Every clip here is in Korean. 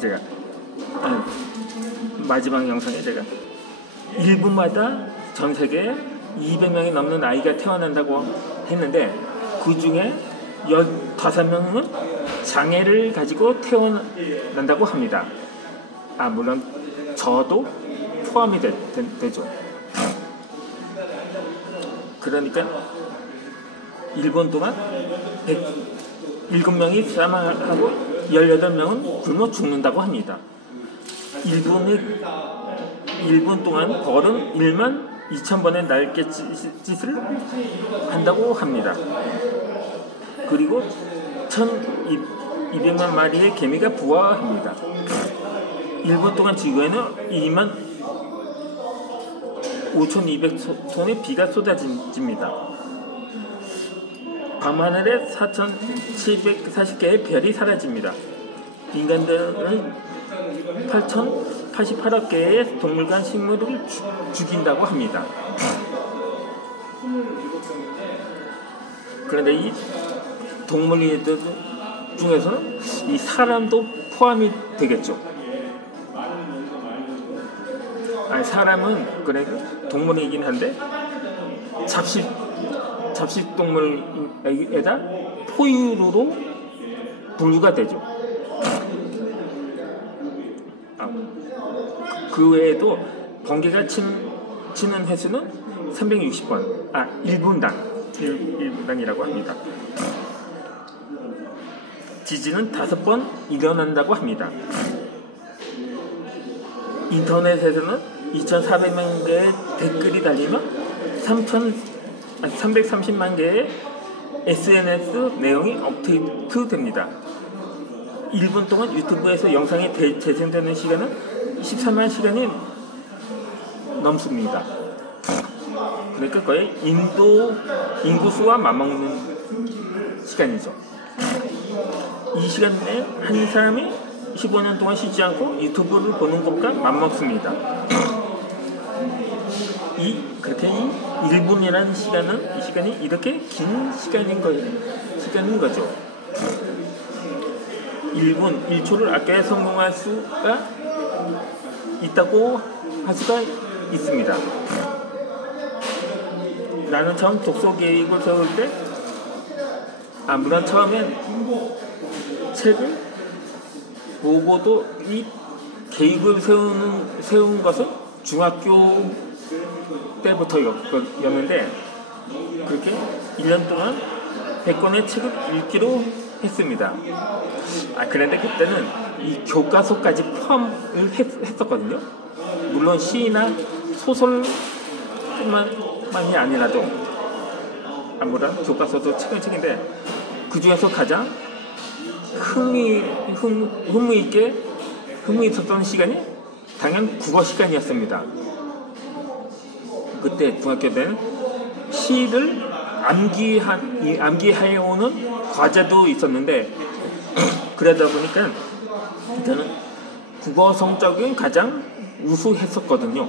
제가 마지막 영상에 제가 1분마다 전 세계에 200명이 넘는 아이가 태어난다고 했는데 그 중에 15명은 장애를 가지고 태어난다고 합니다. 물론 저도 포함이 되죠. 그러니까 1분 동안 107명이 사망하고 18명은 굶어 죽는다고 합니다. 1분 동안 벌은 12,000번의 날갯짓을 한다고 합니다. 그리고 1,200만 마리의 개미가 부화합니다. 1분 동안 지구에는 25,200톤의 비가 쏟아집니다. 밤하늘에 4,740개의 별이 사라집니다. 인간들은 8,088억 개의 동물과 식물을 죽인다고 합니다. 그런데 이 동물들 중에서는 이 사람도 포함이 되겠죠. 사람은 그래 동물이긴 한데 잡식동물에다 포유류로 분류가 되죠. 그 외에도 번개가 치는 횟수는 360번, 1분당이라고 합니다. 지진은 5번 일어난다고 합니다. 인터넷에서는 2,400만 개의 댓글이 달리며 330만 개의 SNS 내용이 업데이트 됩니다. 1분 동안 유튜브에서 영상이 재생되는 시간은 14만 시간이 넘습니다. 그러니까 거의 인도 인구수와 맞먹는 시간이죠. 이 시간 내에 한 사람이 15년 동안 쉬지 않고 유튜브를 보는 것과 맞먹습니다. 그렇게 1분이라는 시간이 이렇게 긴 시간인 거죠. 1분, 1초를 아껴야 성공할 수가 있다고 할 수가 있습니다. 나는 처음 독서 계획을 세울 때 물론 처음엔 책을 보고도 이 계획을 세운 것은 중학교 때부터였는데 그렇게 1년 동안 100권의 책을 읽기로 했습니다. 그런데 그때는 이 교과서까지 포함을 했었거든요. 물론 시나 소설만이 아니라도 물론 교과서도 책인데 그 중에서 가장 흥미 있었던 시간이 당연 국어 시간이었습니다. 그때 중학교 때는 시를 암기해오는 과제도 있었는데 그러다 보니까 저는 국어 성적은 가장 우수했었거든요.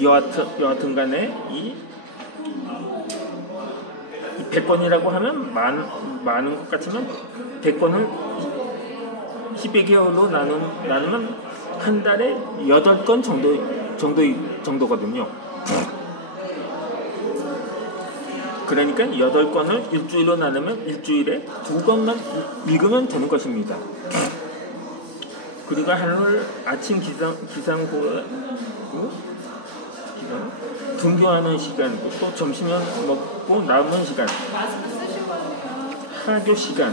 여하튼 간에 이 100권이라고 하면 많은 것 같지만 100권을 12개월로 나누면 한 달에 8권 정도거든요. 그러니까 8권을 일주일로 나누면 일주일에 2권만 읽으면 되는 것입니다. 그리고 하루를 아침 기상고 등교하는 시간, 또 점심을 먹고 남은 시간, 학교 시간,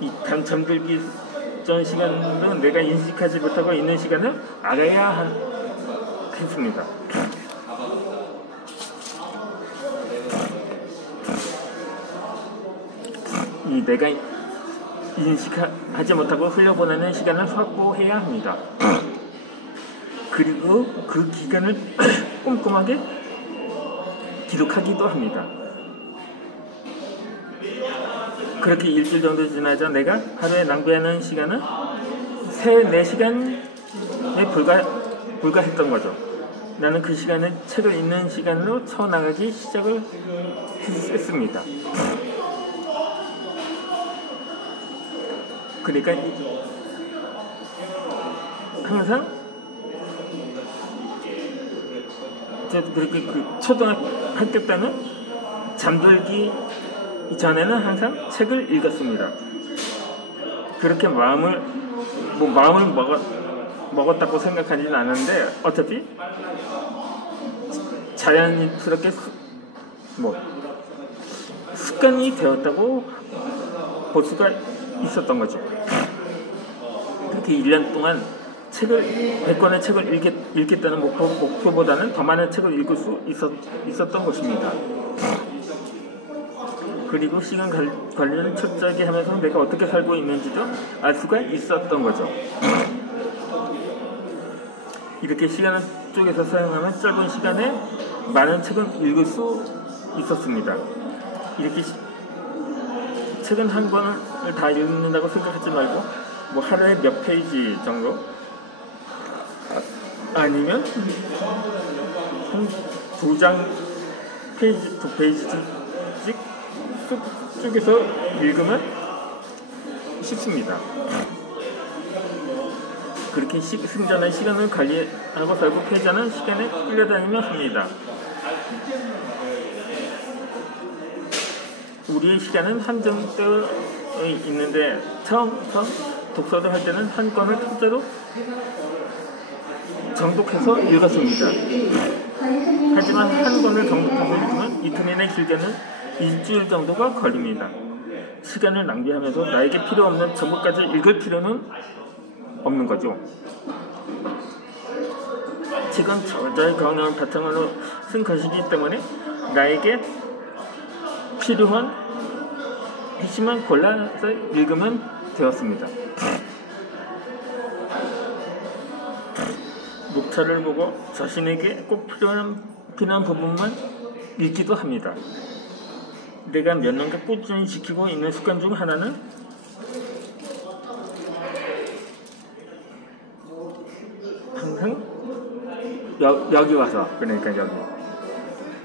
이 잠들기 전 시간은 내가 인식하지 못하고 있는 시간을 알아야 했습니다. 내가 인식하지 못하고 흘려보내는 시간을 확보해야 합니다. 그리고 그 기간을 꼼꼼하게 기록하기도 합니다. 그렇게 일주일 정도 지나자 내가 하루에 낭비하는 시간은 3-4시간에 불과했던 거죠. 나는 그 시간을 책을 읽는 시간으로 쳐나가기 시작을 했습니다. 그러니까 항상 저도 그렇게 그 초등학교 때는 잠들기 전에는 항상 책을 읽었습니다. 그렇게 마음을 먹었다고 생각하지는 않았는데 어차피 자연스럽게 습관이 되었다고 볼 수가 있었던 거죠. 그렇게 1년 동안 100권의 책을 읽겠다는 목표보다는 더 많은 책을 읽을 수 있었던 것입니다. 그리고 시간 관리를 철저하게 하면서 내가 어떻게 살고 있는지도 알 수가 있었던 거죠. 이렇게 시간을 쪼개서 사용하면 짧은 시간에 많은 책을 읽을 수 있었습니다. 이렇게 책은 한 권을 다 읽는다고 생각하지 말고 하루에 몇 페이지 정도 아니면 한 두 페이지씩 쪼개서 읽으면 쉽습니다. 그렇게 승자는 시간을 관리하고 살고 패자는 시간에 끌려다니며 삽니다. 우리의 시간은 한정되어 있는데 처음부터 독서를 할 때는 한 권을 통째로 정독해서 읽었습니다. 하지만 한 권을 정독해서 읽으면 이틀이나 길게는 일주일 정도가 걸립니다. 시간을 낭비하면서 나에게 필요 없는 정보까지 읽을 필요는 없는 거죠. 책은 저자의 경험을 바탕으로 쓴 것이기 때문에 나에게 필요한 핵심만 골라서 읽으면 되었습니다. 목차를 보고 자신에게 꼭 필요한 부분만 읽기도 합니다. 내가 몇 년간 꾸준히 지키고 있는 습관 중 하나는 항상 여기 와서, 그러니까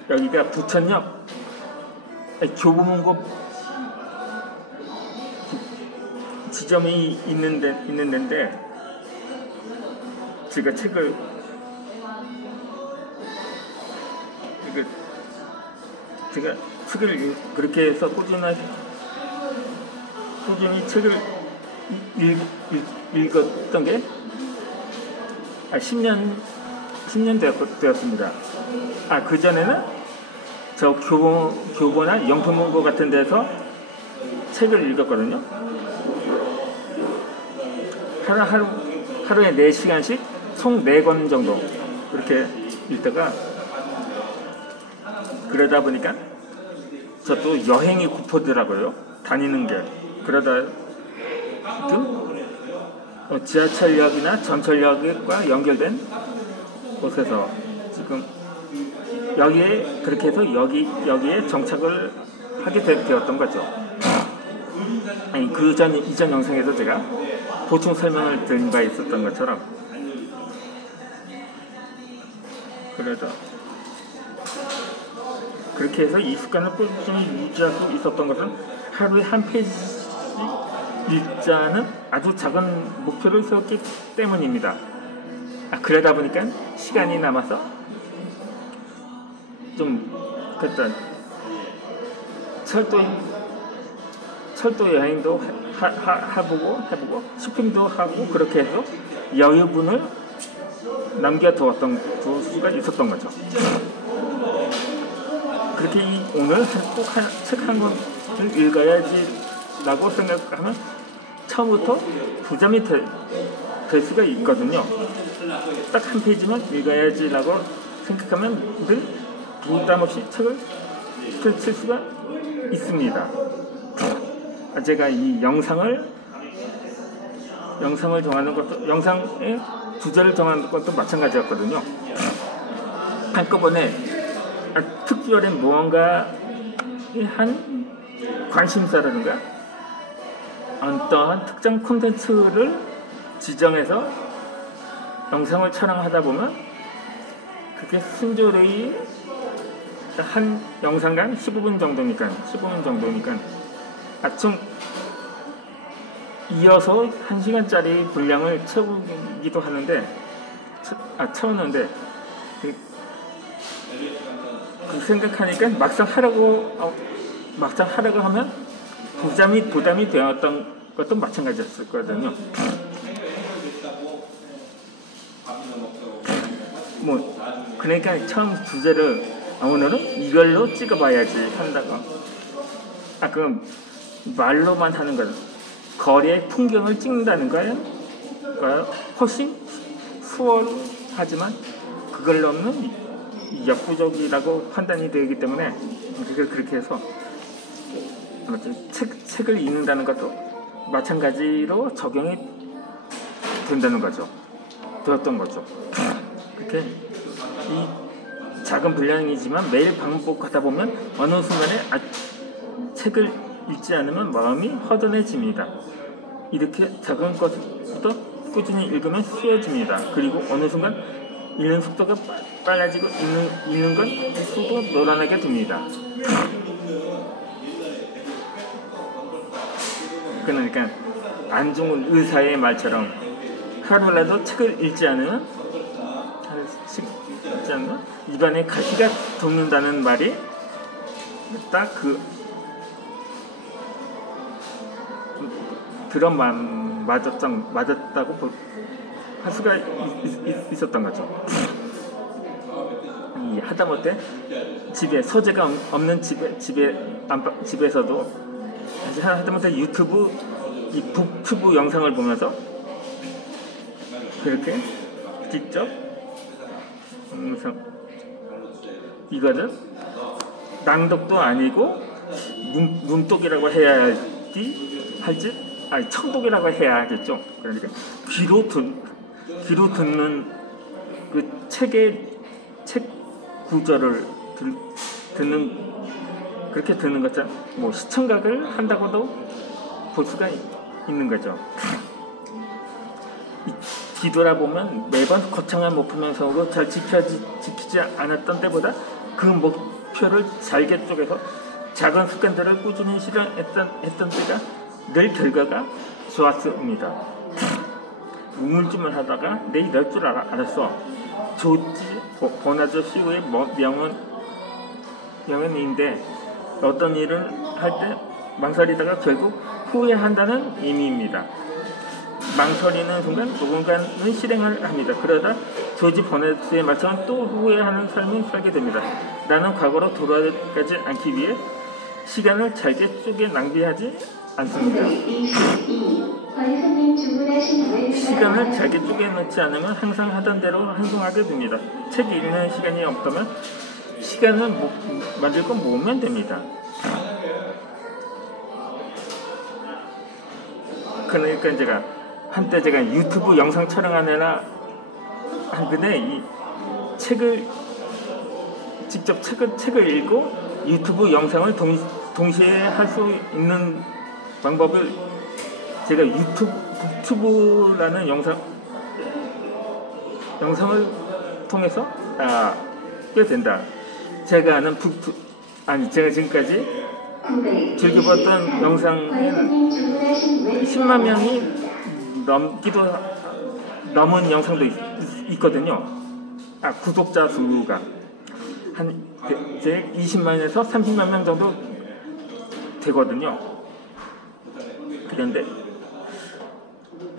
여기가 부천역 교보문고 지점이 있는 데인데 제가 책을 그렇게 해서 꾸준히 책을 읽었던 게 10년 되었습니다. 그 전에는 저 교보나 영통문고 같은 데서 책을 읽었거든요. 하루에 4시간씩 총 4권 정도 그렇게 읽다가 그러다 보니까 저도 여행이 고프더라고요. 다니는 게. 그러다 지하철역이나 전철역과 연결된 곳에서 지금 여기에 그렇게 해서 여기에 정착을 하게 되었던 거죠. 아니 이전 영상에서 제가 보충 설명을 드린 바 있었던 것처럼 그래서 그렇게 해서 이 습관을 꾸준히 유지할 수 있었던 것은 하루에 한 페이지씩 읽자는 아주 작은 목표를 세웠기 때문입니다. 그러다 보니까 시간이 남아서 좀 철도 여행도 해보고 쇼핑도 하고 그렇게 해서 여유분을 남겨두었던 수가 있었던 거죠. 그렇게 오늘 꼭 책 한 권을 읽어야지라고 생각하면 처음부터 부담이 될 수가 있거든요. 딱 한 페이지만 읽어야지라고 생각하면 늘 부담 없이 책을 펼칠 수가 있습니다. 제가 이 영상을 정하는 것도, 영상의 주제를 정하는 것도 마찬가지였거든요. 한꺼번에 특별한 무언가에 한 관심사라든가 어떠한 특정 콘텐츠를 지정해서 영상을 촬영하다 보면 그게 순조로이 한 영상당 15분 정도니까 아청 이어서 1시간짜리 분량을 채우기도 하는데 채우는데 그 생각하니까 막상 하라고 하면 부담이 되었던 것도 마찬가지였을 거거든요. 그러니까 처음 주제를 오늘은 이걸로 찍어봐야지 한다고. 그럼 말로만 하는 거, 거리의 풍경을 찍는다는 거예요. 훨씬 수월하지만 그걸로는 역부족이라고 판단이 되기 때문에 그렇게 해서 책을 읽는다는 것도 마찬가지로 적용이 된다는 거죠. 되었던 거죠. 이렇게 이 작은 분량이지만 매일 반복하다 보면 어느 순간에 책을 읽지 않으면 마음이 허전해집니다. 이렇게 작은 것부터 꾸준히 읽으면 쉬워집니다. 그리고 어느 순간 읽는 속도가 빨라지고 읽는 건 수도 늘어나게 됩니다. 그러니까 안중근 의사의 말처럼 하루라도 책을 읽지 않으면 입안에 가시가 돋는다는 말이 딱 그런 맞았다고 할 수가 있었던 거죠. 하다못해 집에 서재가 없는 집에서도 하다못해 북튜브 영상을 보면서 그렇게 직접 이거는 낭독도 아니고 문독이라고 해야 할지 청독이라고 해야 하겠죠. 그러니까 귀로 듣는 그 책 구절을 그렇게 듣는 것처럼 시청각을 한다고도 볼 수가 있는 거죠. 뒤돌아보면 매번 거창한 목표 명성으로 잘 지키지 않았던 때보다 그 목표를 잘게 쪼개서 작은 습관들을 꾸준히 실현했던 때가 늘 결과가 좋았습니다. 우물쭈물 하다가 내 이럴 줄 알았어. 조지 버나드-슈의 명언인데 어떤 일을 할 때 망설이다가 결국 후회한다는 의미입니다. 망설이는 순간 누군가는 실행을 합니다. 그러다 조지 버나드의 말처럼 또 후회하는 삶을 살게 됩니다. 나는 과거로 돌아가지 않기 위해 시간을 잘게 쪼개 낭비하지 않습니다. 시간을 잘게 쪼개놓지 않으면 항상 하던 대로 행동하게 됩니다. 책 읽는 시간이 없다면 시간을 만들고 모으면 됩니다. 그러니까 한때 제가 유튜브 영상 촬영하느라 근데 이 직접 책을 읽고 유튜브 영상을 동시에 할 수 있는 방법을 제가 북튜브라는 영상을 통해서 꽤 된다. 제가 아는 제가 지금까지 즐겨봤던 영상에는 10만 명이 넘은 영상도 있거든요. 구독자 수가 한 20만에서 30만 명 정도 되거든요.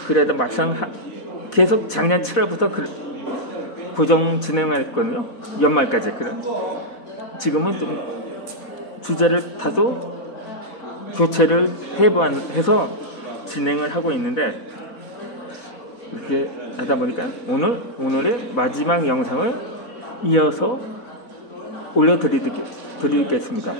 그래도 막상 계속 작년 7월부터 고정 진행했거든요. 연말까지. 지금은 좀 주제를 다소 교체를 해서 진행을 하고 있는데 이렇게 하다 보니까 오늘의 마지막 영상을 이어서 올려드리겠습니다.